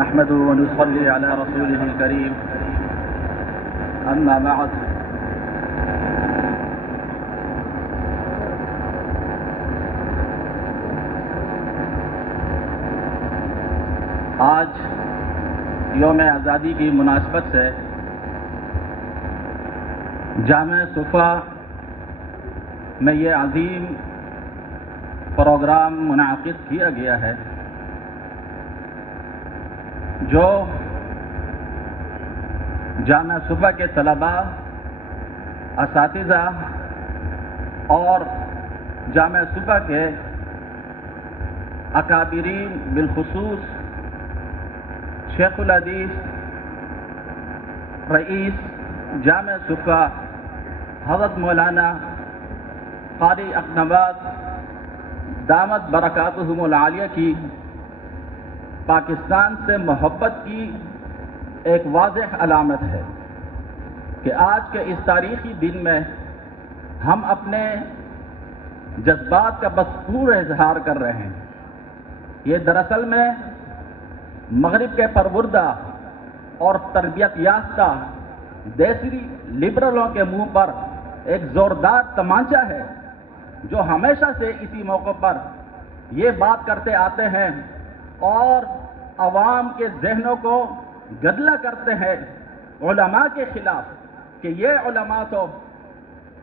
نحمده ونصلي على رسوله الكريم أما بعد آج یوم آزادی کی مناسبت سے جامع صفا میں یہ عظیم پروگرام منعقد کیا گیا ہے جو جامع صفا کے طلباء، اساتذہ اور جامع صفا کے اکابرین بالخصوص شیخ الحدیث رئیس جامع صفا حضرت مولانا قاری اقنباد دامت برکاتہم العالیہ کی پاکستان سے محبت کی ایک واضح علامت ہے کہ آج کے اس تاریخی دن میں ہم اپنے جذبات کا بھرپور اظہار کر رہے ہیں۔ یہ دراصل میں مغرب کے پروردہ اور تربیت یافتہ دیسی لبرلوں کے منہ پر ایک زوردار تمانچہ ہے جو ہمیشہ سے اسی موقع پر یہ بات کرتے آتے ہیں اور عوام کے ذہنوں کو گدلا کرتے ہیں علماء کے خلاف کہ یہ علماء تو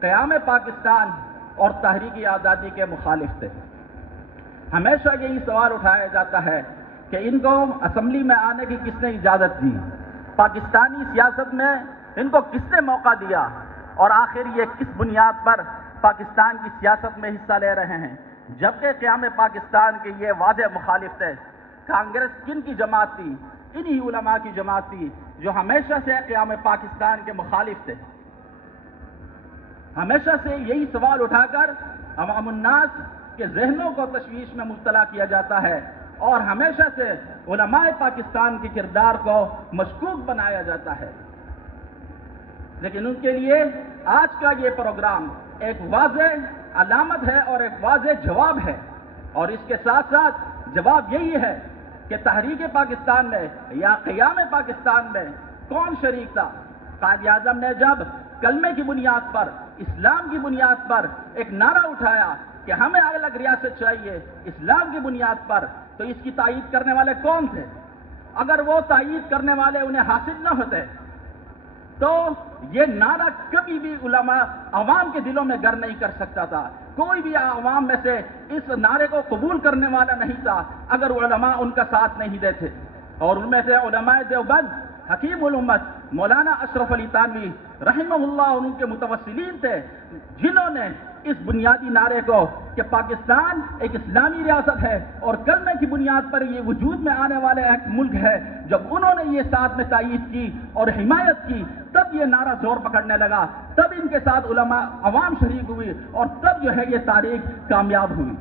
قیام پاکستان اور تحریک آزادی کے مخالف تھے۔ ہمیشہ یہی سوال اٹھایا جاتا ہے کہ ان کو اسمبلی میں آنے کی کس نے اجازت دی، پاکستانی سیاست میں ان کو کس نے موقع دیا، اور آخر یہ کس بنیاد پر پاکستان کی سیاست میں حصہ لے رہے ہیں، جبکہ قیام پاکستان کے یہ واضح مخالف تھے۔ کانگریس کن کی جماعت تھی؟ انہی علماء کی جماعت تھی جو ہمیشہ سے قیام پاکستان کے مخالف تھے۔ ہمیشہ سے یہی سوال اٹھا کر عوام الناس کے ذہنوں کو تشویش میں مبتلا کیا جاتا ہے اور ہمیشہ سے علماء پاکستان کے کردار کو مشکوک بنایا جاتا ہے، لیکن ان کے لیے آج کا یہ پروگرام ایک واضح علامت ہے اور ایک واضح جواب ہے، اور اس کے ساتھ ساتھ جواب یہی ہے کہ تحریک پاکستان میں یا قیام پاکستان میں کون شریک تھا۔ قائد اعظم نے جب کلمے کی بنیاد پر، اسلام کی بنیاد پر ایک نعرہ اٹھایا کہ ہمیں الگ ریاست چاہیے اسلام کی بنیاد پر، تو اس کی تائید کرنے والے کون تھے؟ اگر وہ تائید کرنے والے انہیں حاصل نہ ہوتے تو یہ نعرہ کبھی بھی علماء عوام کے دلوں میں گر نہیں کر سکتا تھا۔ کوئی بھی عوام میں سے اس نعرے کو قبول کرنے والا نہیں تھا اگر علماء ان کا ساتھ نہیں دیتے، اور ان میں سے علماء دیوبند حکیم الامت مولانا اشرف علی تھانوی رحمہ اللہ ان کے متوسلین تھے، جنہوں نے اس بنیادی نعرے کو کہ پاکستان ایک اسلامی ریاست ہے اور کلمے کی بنیاد پر یہ وجود میں آنے والا ایک ملک ہے، جب انہوں نے یہ ساتھ میں تائید کی اور حمایت کی تب یہ نعرہ زور پکڑنے لگا، تب ان کے ساتھ علماء عوام شریک ہوئی اور تب جو ہے یہ تاریخ کامیاب ہوئی۔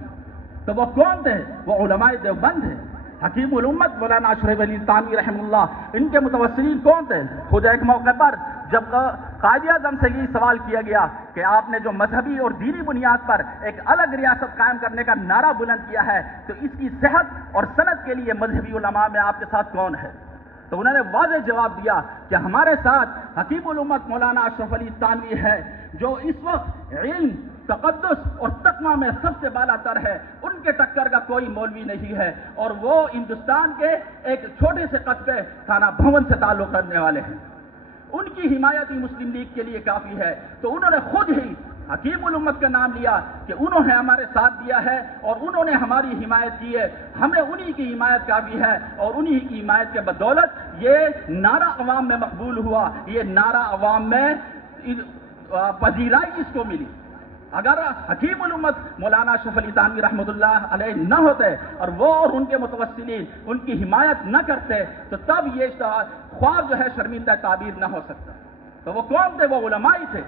تو وہ کون تھے؟ وہ علماء دیوبند ہیں، حکیم الامت مولانا اشرف علی تھانوی رحمہ اللہ، ان کے متوسلین کون تھے؟ خود ایک موقع پر جب قائد اعظم سے یہ سوال کیا گیا کہ آپ نے جو مذہبی اور دینی بنیاد پر ایک الگ ریاست قائم کرنے کا نعرہ بلند کیا ہے تو اس کی صحت اور سند کے لیے مذہبی علماء میں آپ کے ساتھ کون ہے؟ تو انہوں نے واضح جواب دیا کہ ہمارے ساتھ حکیم الامت مولانا اشرف علی تھانوی ہے، جو اس وقت علم، تقدس اور تقویٰ میں سب سے بالا تر ہے، ان کے ٹکر کا کوئی مولوی نہیں ہے، اور وہ ہندوستان کے ایک چھوٹے سے قصبے تھانہ بھون سے تعلق رکھنے والے ہیں۔ ان کی حمایت ہی مسلم لیگ کے لیے کافی ہے۔ تو انہوں نے خود ہی حکیم الامت کا نام لیا کہ انہوں نے ہمارے ساتھ دیا ہے اور انہوں نے ہماری حمایت کی ہے، ہمیں انہی کی حمایت کافی ہے، اور انہی کی حمایت کے بدولت یہ نعرہ عوام میں مقبول ہوا، یہ نعرہ عوام میں پذیرائی اس کو ملی۔ اگر حکیم الامت مولانا اشرف علی تھانوی رحمۃ اللہ علیہ نہ ہوتے اور وہ اور ان کے متوسلین ان کی حمایت نہ کرتے تو تب یہ خواب جو ہے شرمندہ تعبیر نہ ہو سکتا۔ تو وہ کون تھے؟ وہ علماء ہی تھے۔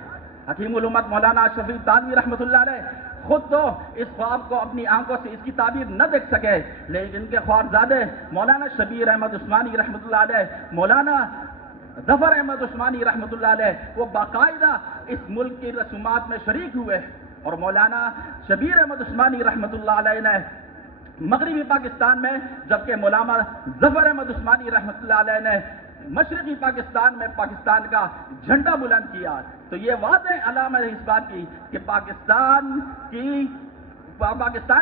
حکیم الامت مولانا اشرف علی تھانوی رحمۃ اللہ علیہ خود تو اس خواب کو اپنی آنکھوں سے اس کی تعبیر نہ دیکھ سکے، لیکن ان کے خوابزادے مولانا شبیر احمد عثمانی رحمۃ اللہ علیہ، مولانا ظفر احمد عثمانی رحمۃ اللہ علیہ، وہ باقاعدہ اس ملک کی رسومات میں شریک ہوئے، اور مولانا شبیر احمد عثمانی رحمۃ اللہ علیہ نے مغربی پاکستان میں جبکہ مولانا ظفر احمد عثمانی رحمۃ اللہ علیہ نے مشرقی پاکستان میں پاکستان کا جھنڈا بلند کیا، تو یہ واضح علامت ہے اس بات کی کہ پاکستان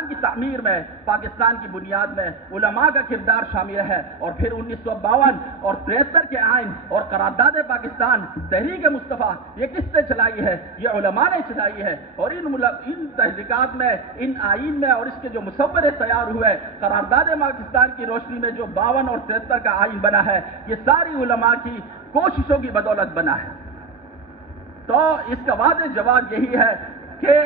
کی تعمیر میں، پاکستان کی بنیاد میں علماء کا کردار شامل ہے۔ اور پھر 1952 اور 73 کے آئین اور قرارداد پاکستان تحریک مصطفیٰ یہ کس نے چلائی ہے؟ یہ علماء نے چلائی ہے۔ اور ان تحریکات میں، ان آئین میں اور اس کے جو مصورے تیار ہوئے، قرارداد پاکستان کی روشنی میں جو 52 اور 73 کا آئین بنا ہے، یہ ساری علماء کی کوششوں کی بدولت بنا ہے۔ تو اس کا واضح جواب یہی ہے کہ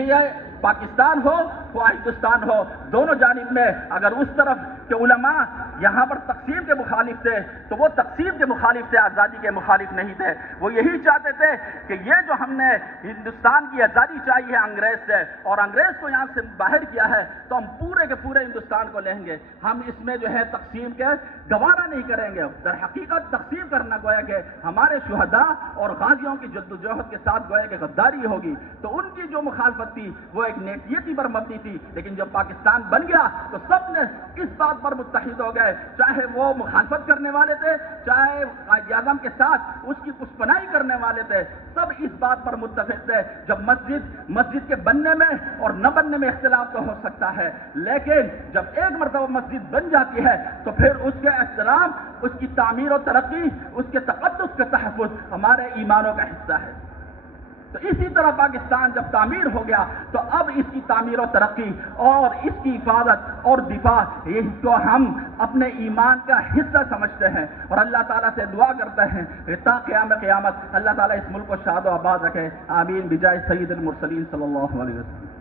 یہ پاکستان ہو یا ہندوستان ہو، دونوں جانب میں اگر اس طرف کہ علماء یہاں پر تقسیم کے مخالف تھے تو وہ تقسیم کے مخالف تھے، آزادی کے مخالف نہیں تھے۔ وہ یہی چاہتے تھے کہ یہ جو ہم نے ہندوستان کی آزادی چاہی ہے انگریز سے، اور انگریز کو یہاں سے باہر کیا ہے، تو ہم پورے کے پورے ہندوستان کو لیں گے، ہم اس میں جو ہے تقسیم کے گوارا نہیں کریں گے۔ در حقیقت تقسیم کرنا گویا کہ ہمارے شہداء اور غازیوں کی جدوجہد کے ساتھ گویا کہ غداری ہوگی۔ تو ان کی جو مخالفت تھی وہ ایک نیکیتی پر مبنی تھی، لیکن جب پاکستان بن گیا تو سب نے اس بات پر متحد ہو گئے، چاہے وہ مخالفت کرنے والے تھے، چاہے قائد اعظم کے ساتھ اس کی پشپنائی کرنے والے تھے، سب اس بات پر متفق تھے۔ جب مسجد کے بننے میں اور نہ بننے میں اختلاف تو ہو سکتا ہے، لیکن جب ایک مرتبہ مسجد بن جاتی ہے تو پھر اس کے احترام، اس کی تعمیر و ترقی، اس کے تقدس کا تحفظ ہمارے ایمانوں کا حصہ ہے۔ تو اسی طرح پاکستان جب تعمیر ہو گیا تو اب اس کی تعمیر و ترقی اور اس کی حفاظت اور دفاع اس کو ہم اپنے ایمان کا حصہ سمجھتے ہیں، اور اللہ تعالیٰ سے دعا کرتے ہیں کہ تا قیام قیامت اللہ تعالیٰ اس ملک کو شاد و آباد رکھے۔ آمین بجائے سید المرسلین صلی اللہ علیہ وسلم۔